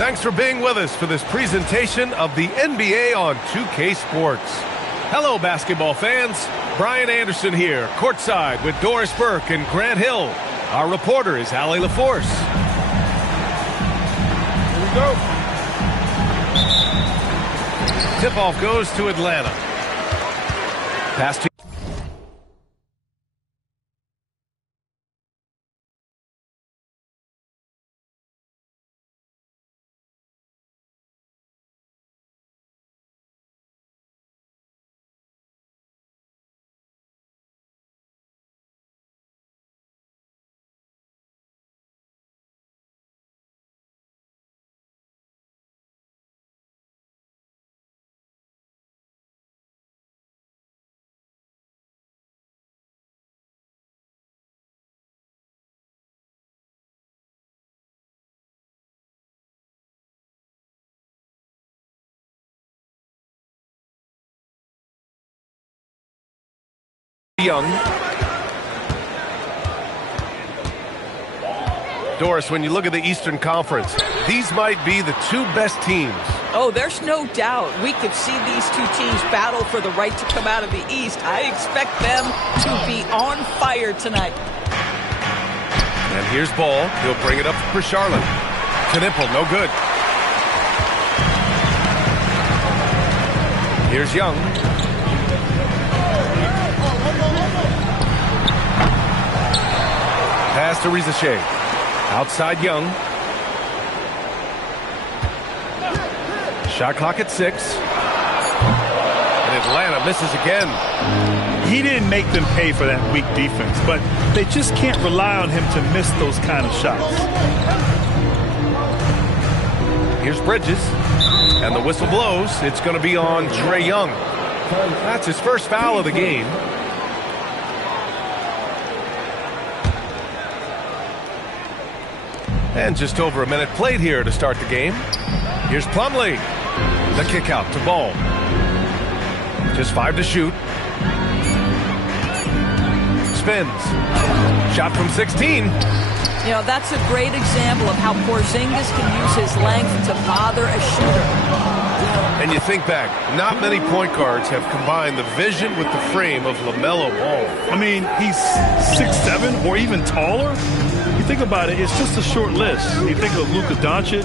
Thanks for being with us for this presentation of the NBA on 2K Sports. Hello, basketball fans. Brian Anderson here, courtside with Doris Burke and Grant Hill. Our reporter is Allie LaForce. Here we go. Tip-off goes to Atlanta. Pass to Young. Doris, when you look at the Eastern Conference, these might be the two best teams. Oh, there's no doubt. We could see these two teams battle for the right to come out of the East. I expect them to be on fire tonight. And here's Ball. He'll bring it up for Charlotte. Knipple, no good. Here's Young. Pass to Rizachet. Outside Young. Shot clock at 6. And Atlanta misses again. He didn't make them pay for that weak defense, but they just can't rely on him to miss those kind of shots. Here's Bridges. And the whistle blows. It's going to be on Trae Young. That's his first foul of the game. And just over a minute played here to start the game. Here's Plumlee. The kick out to Ball. Just 5 to shoot. Spins. Shot from 16. You know, that's a great example of how Porzingis can use his length to bother a shooter. And you think back, not many point guards have combined the vision with the frame of LaMelo Ball. I mean, he's 6'7" or even taller. You think about it, it's just a short list. You think of Luka Doncic,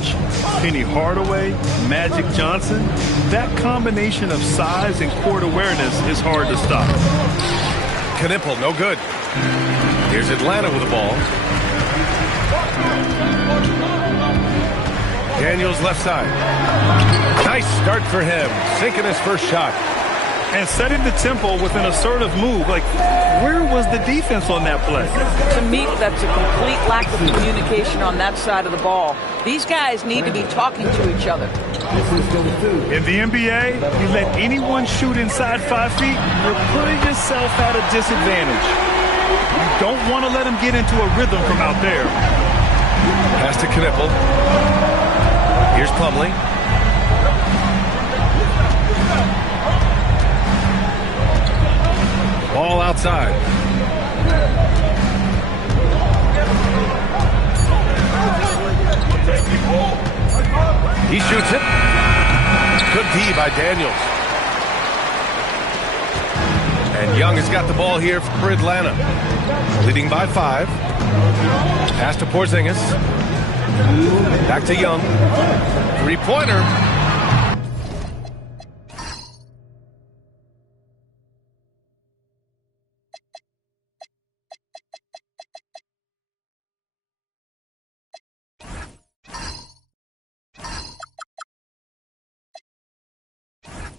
Penny Hardaway, Magic Johnson. That combination of size and court awareness is hard to stop. Knipple, no good. Here's Atlanta with the ball. Daniels left side. Nice start for him, sinking his first shot. And setting the tempo with an assertive move. Like, where was the defense on that play? To me, that's a complete lack of communication on that side of the ball. These guys need to be talking to each other. In the NBA, you let anyone shoot inside 5 feet, you're putting yourself at a disadvantage. You don't want to let them get into a rhythm from out there. Pass to Knipple. Here's Plumlee. Ball outside. He shoots it. Good D by Daniels. And Young has got the ball here for Atlanta. Leading by 5. Pass to Porzingis. Back to Young. 3-pointer.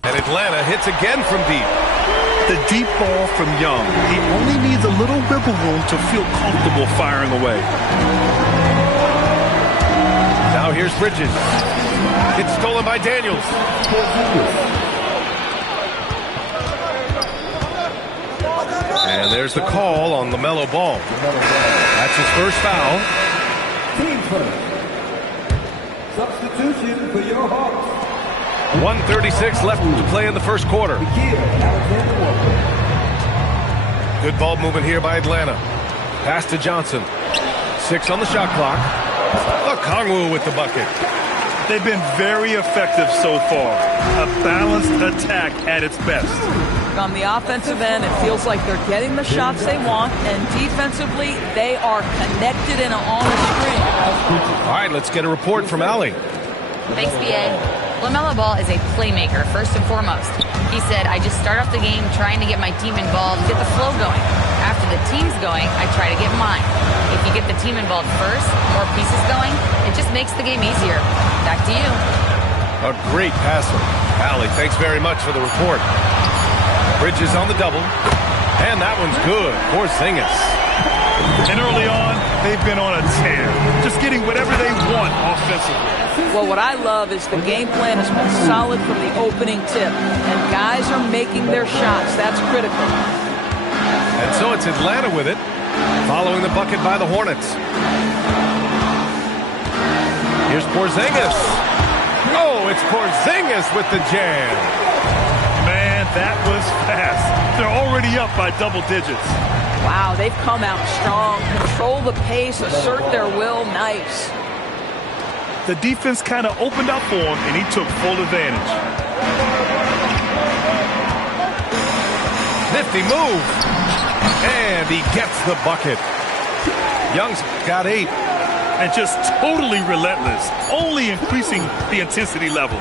And Atlanta hits again from deep. The deep ball from Young. He only needs a little wiggle room to feel comfortable firing away. Now here's Bridges. It's stolen by Daniels. And there's the call on LaMelo Ball. That's his first foul. Team first. Substitution for your Hawks. 1:36 left to play in the first quarter. Good ball movement here by Atlanta. Pass to Johnson. 6 on the shot clock. Okongwu with the bucket. They've been very effective so far. A balanced attack at its best. On the offensive end, it feels like they're getting the shots they want, and defensively, they are connected and on a string. All right, let's get a report from Allie. Thanks, BA. LaMelo Ball is a playmaker, first and foremost. He said, I just start off the game trying to get my team involved, get the flow going. After the team's going, I try to get mine. If you get the team involved first, more pieces going, it just makes the game easier. Back to you. A great passer. Allie, thanks very much for the report. Bridges on the double. And that one's good. Porzingis. And early on, they've been on a tear. Just getting whatever they want offensively. Well, what I love is the game plan has been solid from the opening tip. And guys are making their shots. That's critical. And so it's Atlanta with it, following the bucket by the Hornets. Here's Porzingis. Oh, it's Porzingis with the jam. Man, that was fast. They're already up by double digits. Wow, they've come out strong. Control the pace, assert their will. Nice. The defense kind of opened up for him, and he took full advantage. Nifty move. And he gets the bucket. Young's got 8. And just totally relentless, only increasing the intensity level.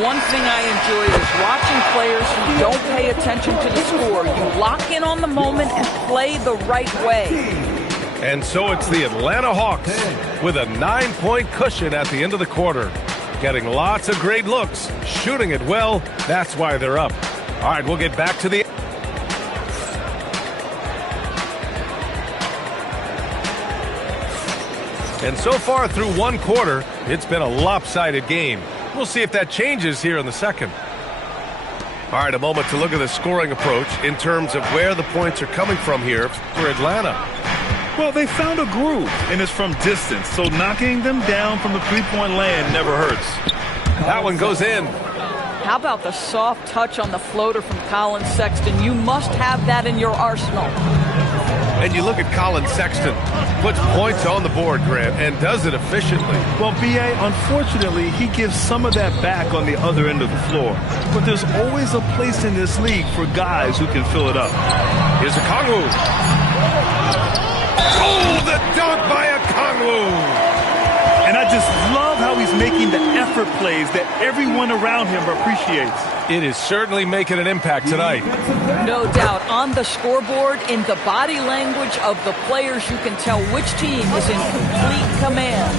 One thing I enjoy is watching players who don't pay attention to the score. You lock in on the moment and play the right way. And so it's the Atlanta Hawks with a 9-point cushion at the end of the quarter. Getting lots of great looks, shooting it well. That's why they're up. All right, we'll get back to the... And so far through one quarter, it's been a lopsided game. We'll see if that changes here in the second. All right, a moment to look at the scoring approach in terms of where the points are coming from here for Atlanta. Well, they found a groove, and it's from distance, so knocking them down from the three-point land never hurts. That one goes in. How about the soft touch on the floater from Colin Sexton? You must have that in your arsenal. And you look at Colin Sexton, puts points on the board, Grant, and does it efficiently. Well, B.A., unfortunately, he gives some of that back on the other end of the floor. But there's always a place in this league for guys who can fill it up. Here's a Kongwu. Oh, the dunk by a Kongwu. And I just love how he's making the effort plays that everyone around him appreciates. It is certainly making an impact tonight. No doubt. On the scoreboard, in the body language of the players, you can tell which team is in complete command.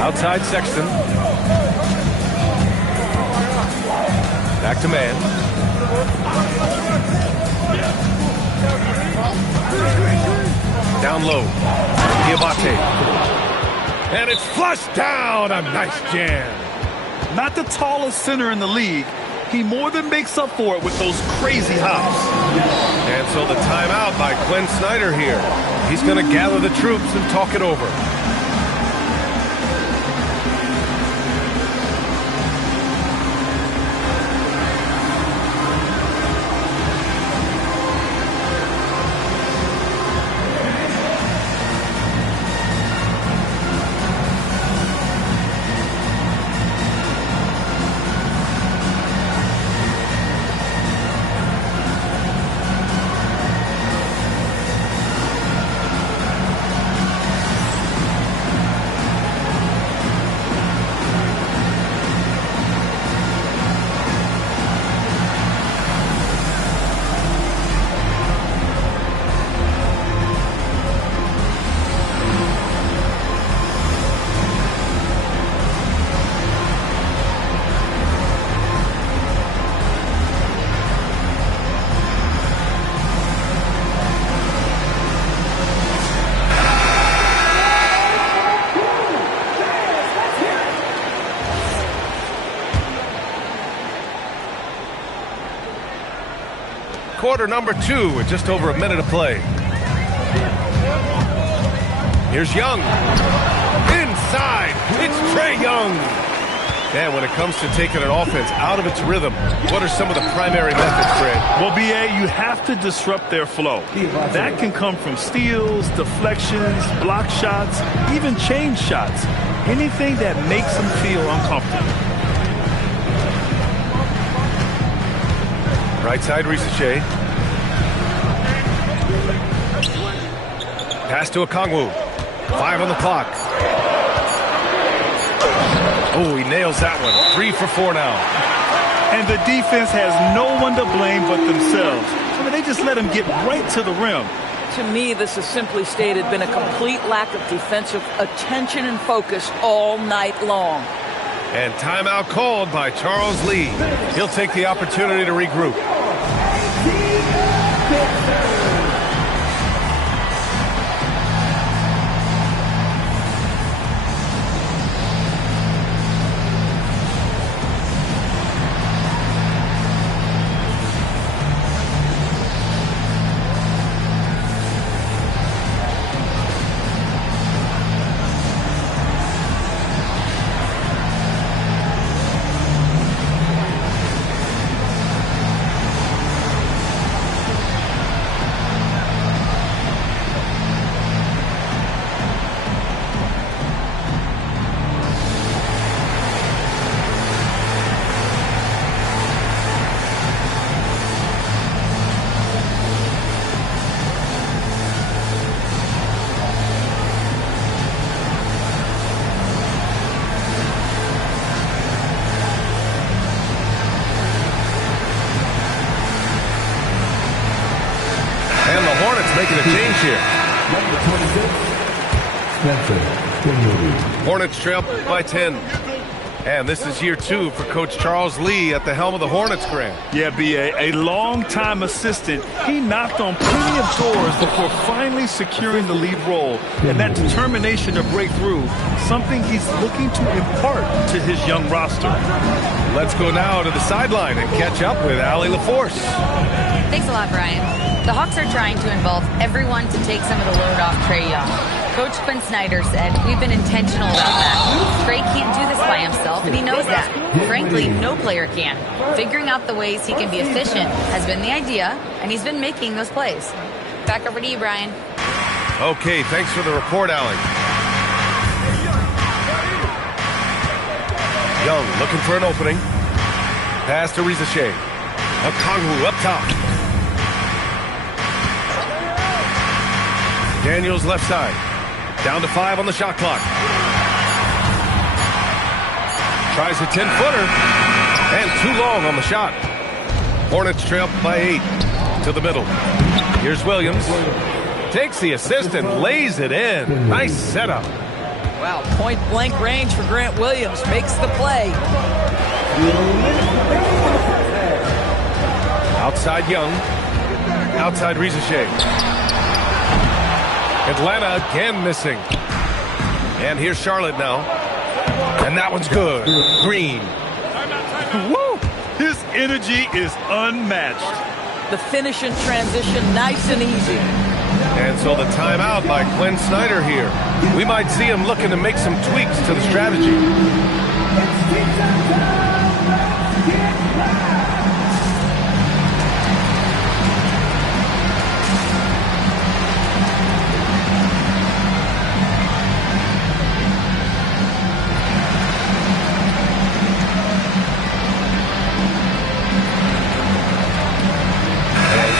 Outside Sexton. Back to man. Down low. Diabate. And it's flushed down. A nice jam. Not the tallest center in the league. He more than makes up for it with those crazy hops. And so the timeout by Quinn Snyder here. He's going to gather the troops and talk it over. Quarter number 2 with just over a minute of play. Here's Young. Inside. It's Trae Young. And when it comes to taking an offense out of its rhythm, what are some of the primary methods, Fred? Well, B.A., you have to disrupt their flow. That can come from steals, deflections, block shots, even change shots. anything that makes him feel uncomfortable. Right side, Ricochet. Pass to Okongwu. 5 on the clock. Oh, he nails that one. 3 for 4 now. And the defense has no one to blame but themselves. I mean, they just let him get right to the rim. To me, this has simply stated been a complete lack of defensive attention and focus all night long. And timeout called by Charles Lee. He'll take the opportunity to regroup. Making a change here. Hornets trail by 10. And this is year 2 for Coach Charles Lee at the helm of the Hornets, Grant. Yeah, B.A., a long-time assistant. He knocked on plenty of doors before finally securing the lead role. And that determination to break through, something he's looking to impart to his young roster. Let's go now to the sideline and catch up with Allie LaForce. Thanks a lot, Brian. The Hawks are trying to involve everyone to take some of the load off Trae Young. Coach Quinn Snyder said, we've been intentional about that. Trae can't do this by himself, and he knows that. Frankly, no player can. Figuring out the ways he can be efficient has been the idea, and he's been making those plays. Back over to you, Brian. Okay, thanks for the report, Allie. Young looking for an opening. Pass to Ricochet. Okongwu up top. Daniels left side. Down to 5 on the shot clock. Tries a 10-footer. And too long on the shot. Hornets trail by 8 to the middle. Here's Williams. Takes the assist and lays it in. Nice setup. Wow, point-blank range for Grant Williams. Makes the play. Outside Young. Outside Ricochet. Atlanta again missing. And here's Charlotte now. And that one's good. Green. Woo! His energy is unmatched. The finish in transition, nice and easy. And so the timeout by Quinn Snyder here. We might see him looking to make some tweaks to the strategy.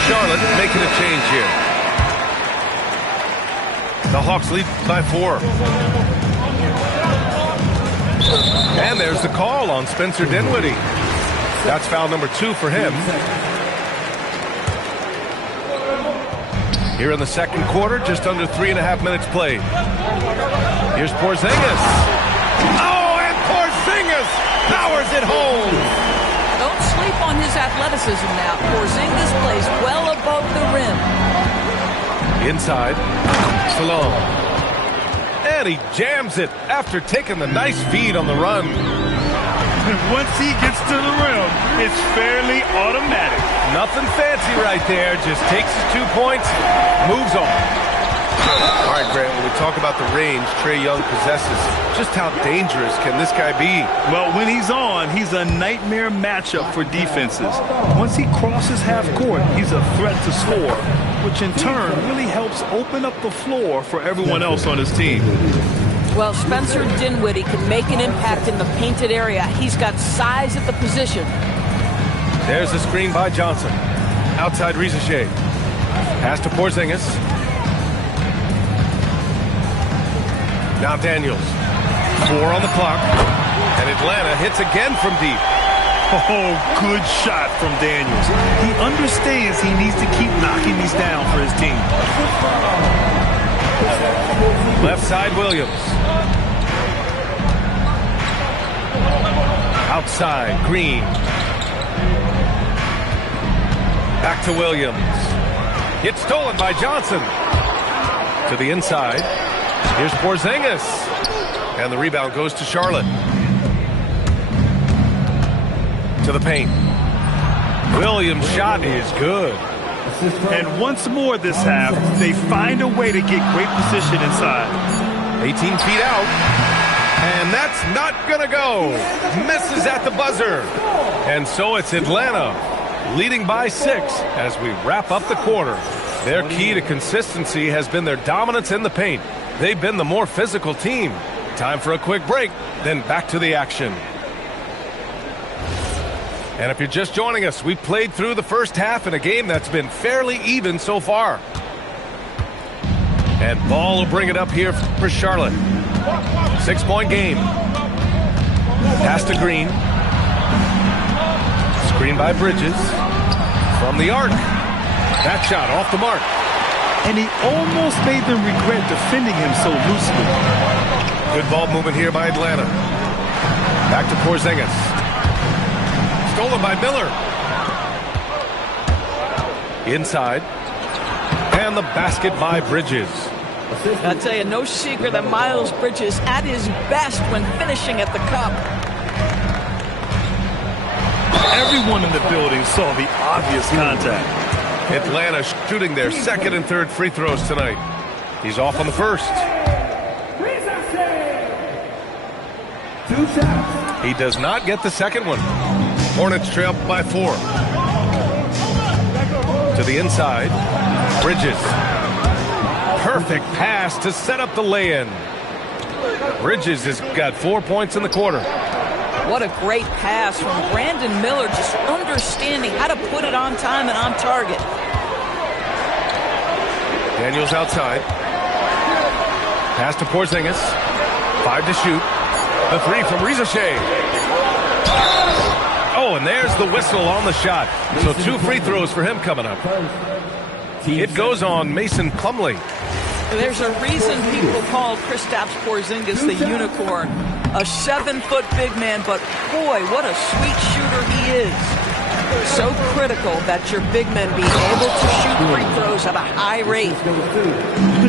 Charlotte making a change here. The Hawks lead by 4. And there's the call on Spencer Dinwiddie. That's foul number 2 for him. Here in the second quarter, just under 3.5 minutes played. Here's Porzingis. Oh, and Porzingis powers it home. Don't sleep on his athleticism now. Porzingis plays well above the rim. Inside. Salome. And he jams it after taking the nice feed on the run. And once he gets to the rim, it's fairly automatic. Nothing fancy right there. Just takes his 2 points, moves on. All right, Grant, when we talk about the range Trae Young possesses, just how dangerous can this guy be? Well, when he's on, he's a nightmare matchup for defenses. Once he crosses half court, he's a threat to score, which in turn really helps open up the floor for everyone else on his team. Well, Spencer Dinwiddie can make an impact in the painted area. He's got size at the position. There's the screen by Johnson. Outside Rizachet. Pass to Porzingis. Now Daniels. 4 on the clock. And Atlanta hits again from deep. Oh, good shot from Daniels. He understands he needs to keep knocking these down for his team. Left side Williams. Outside Green. Back to Williams. It's stolen by Johnson. To the inside. Here's Porzingis. And the rebound goes to Charlotte. To the paint. Williams' shot is good. And once more this half, they find a way to get great position inside. 18 feet out. And that's not going to go. Misses at the buzzer. And so it's Atlanta leading by 6 as we wrap up the quarter. Their key to consistency has been their dominance in the paint. They've been the more physical team. Time for a quick break, then back to the action. And if you're just joining us, we played through the first half in a game that's been fairly even so far. And Ball will bring it up here for Charlotte. 6-point game. Pass to Green. Screen by Bridges. From the arc. That shot off the mark. And he almost made them regret defending him so loosely. Good ball movement here by Atlanta. Back to Porzingis. Stolen by Miller. Inside. And the basket by Bridges. I'll tell you, no secret that Miles Bridges at his best when finishing at the cup. Everyone in the building saw the obvious contact. Atlanta shooting their second and third free throws tonight. He's off on the first. 2 shots. He does not get the second one. Hornets trail by 4. To the inside. Bridges. Perfect pass to set up the lay-in. Bridges has got 4 points in the quarter. What a great pass from Brandon Miller, just understanding how to put it on time and on target. Daniels outside. Pass to Porzingis. 5 to shoot. The 3 from Rizachet. Oh, and there's the whistle on the shot. So 2 free throws for him coming up. It goes on Mason Plumlee. There's a reason people call Kristaps Porzingis the unicorn. A 7-foot big man, but boy, what a sweet shooter he is. So critical that your big men be able to shoot free throws at a high rate.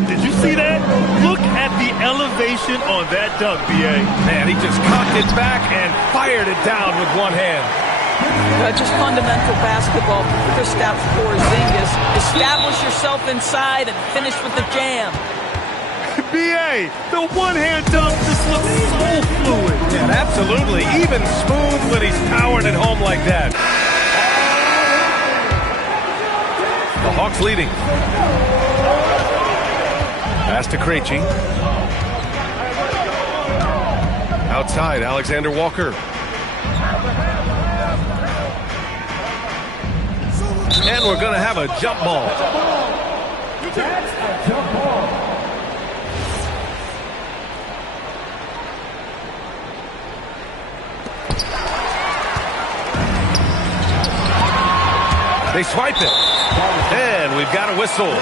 Did you see that? Look at the elevation on that dunk, B.A. Man, he just cocked it back and fired it down with one hand. Just fundamental basketball for Kristaps Porzingis. Establish yourself inside and finish with the jam. B.A., the one-hand dunk just looks so fluid. Yeah, absolutely. Even smooth when he's powered it home like that. The Hawks leading. Pass to Krejci. Outside, Alexander Walker. And we're going to have a jump ball. That's a jump ball. They swipe it. And we've got a whistle.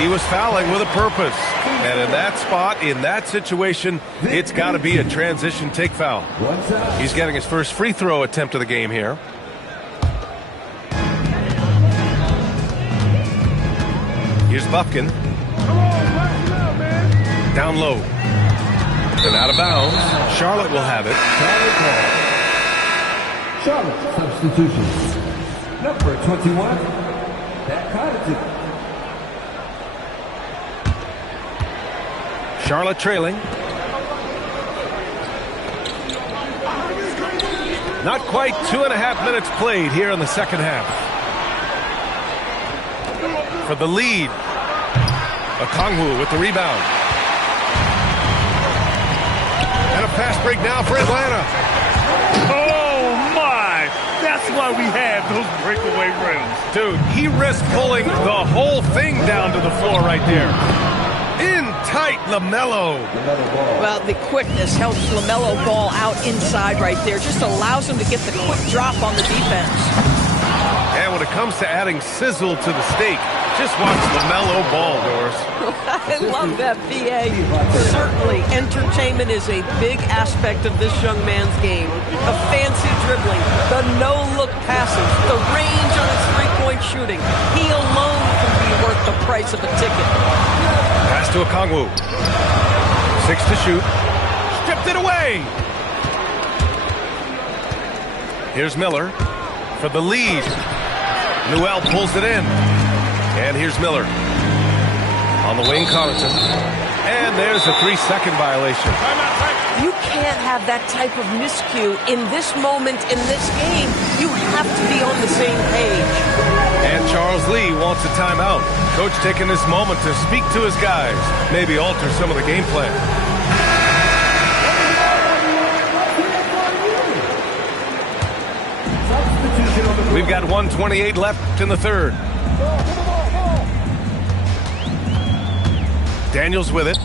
He was fouling with a purpose. And in that spot, in that situation, it's got to be a transition take foul. He's getting his first free throw attempt of the game here. Here's Bufkin. Down low. And out of bounds. Charlotte will have it. Charlotte substitution. Number 21, that Connaughton. Charlotte trailing. Not quite 2.5 minutes played here in the second half. For the lead. Okongwu with the rebound. And a fast break now for Atlanta. Oh, my. That's why we have those breakaway rims. Dude, he risked pulling the whole thing down to the floor right there. In tight, LaMelo. Well, the quickness helps LaMelo Ball out inside right there. Just allows him to get the quick drop on the defense. And when it comes to adding sizzle to the steak, just watch LaMelo Ball, Doris. I love that, PA. Certainly, entertainment is a big aspect of this young man's game. The fancy dribbling, the no-look passes, the range on his three-point shooting. He alone can be worth the price of a ticket. Pass to Okongwu. 6 to shoot. Stripped it away. Here's Miller for the lead. Newell pulls it in. And here's Miller. On the wing, Connaughton. And there's a 3-second violation. You can't have that type of miscue in this moment in this game. You have to be on the same page. And Charles Lee wants a timeout. Coach taking this moment to speak to his guys. Maybe alter some of the game plan. We've got 1:28 left in the third. Daniels with it.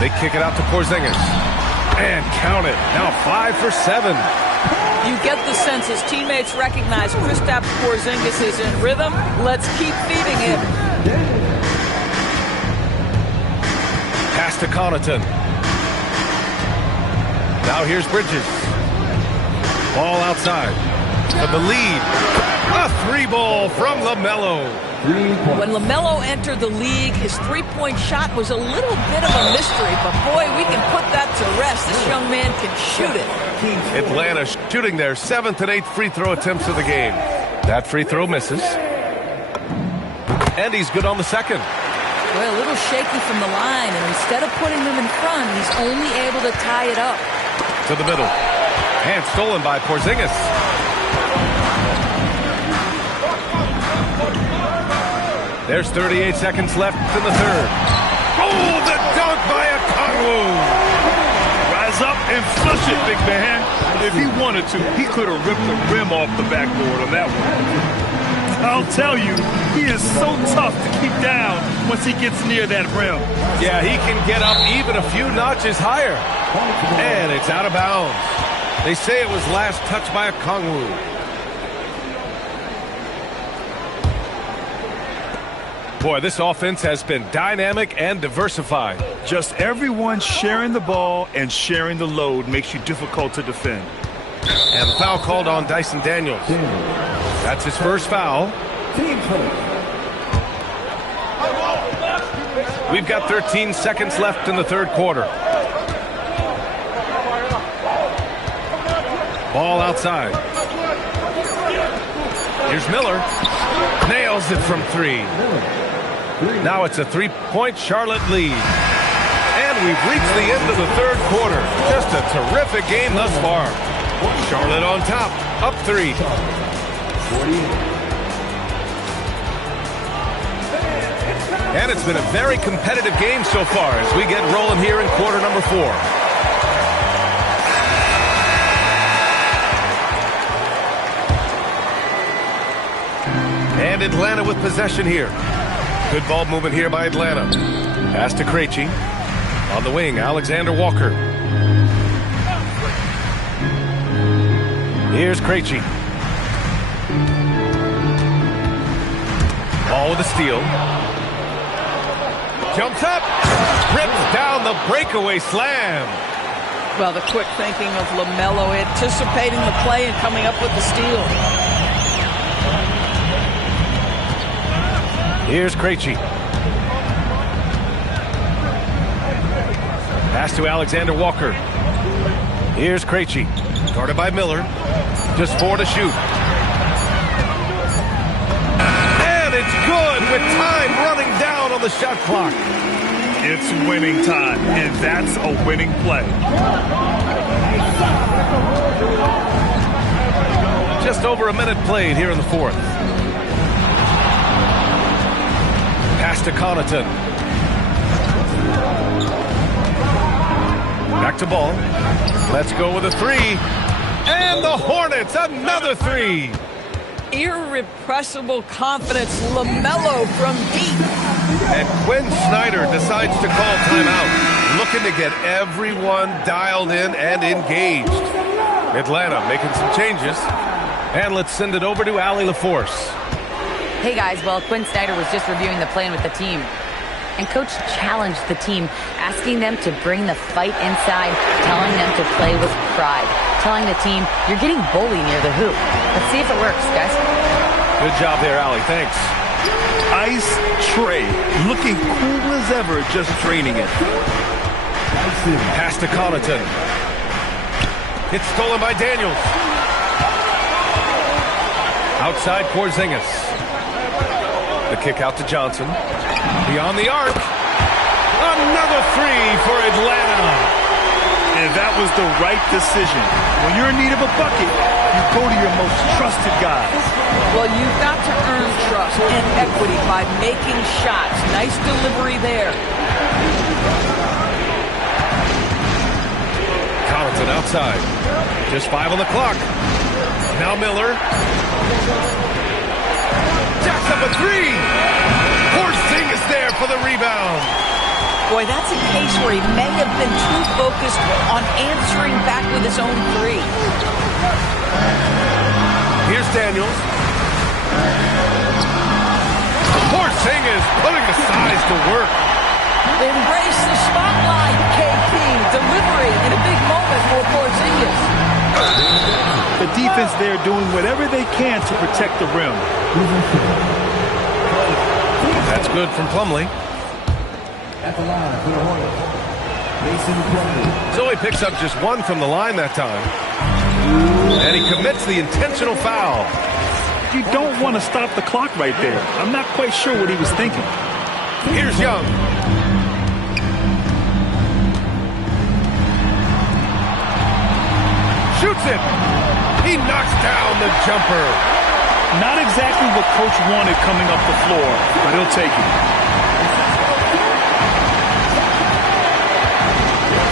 They kick it out to Porzingis. And count it. Now 5 for 7. You get the sense his teammates recognize Kristaps Porzingis is in rhythm. Let's keep feeding him. Pass to Connaughton. Now here's Bridges. Ball outside. For the lead. A 3-ball from LaMelo. When LaMelo entered the league, his three-point shot was a little bit of a mystery, but boy, we can put that to rest. This young man can shoot it. Atlanta shooting their 7th and 8th free throw attempts of the game. That free throw misses. And he's good on the second. Well, a little shaky from the line, and instead of putting them in front, he's only able to tie it up. To the middle. And stolen by Porzingis. There's 38 seconds left in the third. Oh, the dunk by Okongwu. Rise up and flush it, big man. If he wanted to, he could have ripped the rim off the backboard on that one. I'll tell you, he is so tough to keep down once he gets near that rim. Yeah, he can get up even a few notches higher. And it's out of bounds. They say it was last touched by Okongwu. Boy, this offense has been dynamic and diversified. Just everyone sharing the ball and sharing the load makes you difficult to defend. And the foul called on Dyson Daniels. That's his first foul. We've got 13 seconds left in the third quarter. Ball outside. Here's Miller. Nails it from 3. Now it's a 3-point Charlotte lead. And we've reached the end of the third quarter. Just a terrific game thus far. Charlotte on top, up 3. And it's been a very competitive game so far as we get rolling here in quarter number 4. And Atlanta with possession here. Good ball movement here by Atlanta. Pass to Krejci. On the wing, Alexander Walker. Here's Krejci. Ball with a steal. Jumps up. Rips down the breakaway slam. Well, the quick thinking of LaMelo, anticipating the play and coming up with the steal. Here's Krejci. Pass to Alexander Walker. Here's Krejci. Guarded by Miller. Just 4 to shoot. And it's good with time running down on the shot clock. It's winning time, and that's a winning play. Just over a minute played here in the fourth. Pass to Connaughton. Back to ball. Let's go with a three. And the Hornets, another three. Irrepressible confidence, LaMelo from deep. And Quinn Snyder decides to call timeout, looking to get everyone dialed in and engaged. Atlanta making some changes. And let's send it over to Allie LaForce. Hey guys, well, Quinn Snyder was just reviewing the plan with the team. And Coach challenged the team, asking them to bring the fight inside, telling them to play with pride, telling the team, you're getting bullied near the hoop. Let's see if it works, guys. Good job there, Allie. Thanks. Ice Trey, looking cool as ever, just training it. Pass to Connaughton. It's stolen by Daniels. Outside Porzingis. The kick out to Johnson. Beyond the arc. Another three for Atlanta. And that was the right decision. When you're in need of a bucket, you go to your most trusted guys. Well, you've got to earn trust and equity by making shots. Nice delivery there. Connaughton outside. Just 5 on the clock. Now Miller. Jacks up a three. Porzingis there for the rebound. Boy, that's a case where he may have been too focused on answering back with his own three. Here's Daniels. Porzingis putting the size to work. Embrace the spotlight, KP. Delivery in a big moment for Porzingis. The defense there doing whatever they can to protect the rim. That's good from Plumlee. At the line for the Hornets, Mason Plumlee. So he picks up just 1 from the line that time. And he commits the intentional foul. You don't want to stop the clock right there. I'm not quite sure what he was thinking. Here's Young. Shoots it. He knocks down the jumper. Not exactly what Coach wanted coming up the floor, but he'll take it.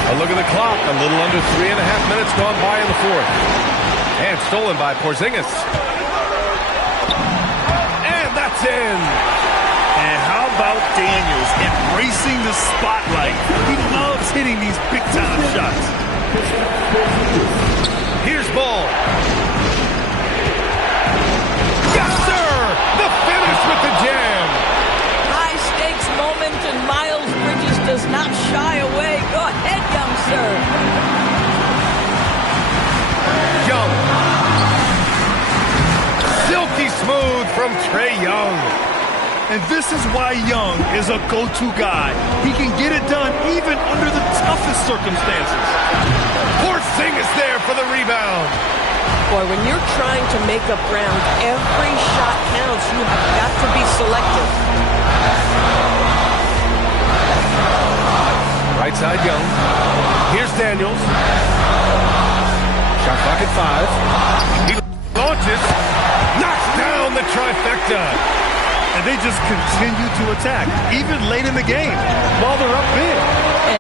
A look at the clock. A little under 3.5 minutes gone by in the fourth. And stolen by Porzingis. And that's in. And how about Daniels embracing the spotlight? He loves hitting these big-time shots. Here's Ball. Yes, sir! The finish with the jam. High-stakes moment, and Miles Bridges does not shy away. Go ahead, young sir. Young. Silky smooth from Trae Young. And this is why Young is a go-to guy. He can get it done even under the toughest circumstances. Porzingis there for the rebound. Boy, when you're trying to make up ground, every shot counts. You have got to be selective. Right side Young. Here's Daniels. Shot clock at 5. He launches. Knocks down the trifecta. And they just continue to attack, even late in the game, while they're up big.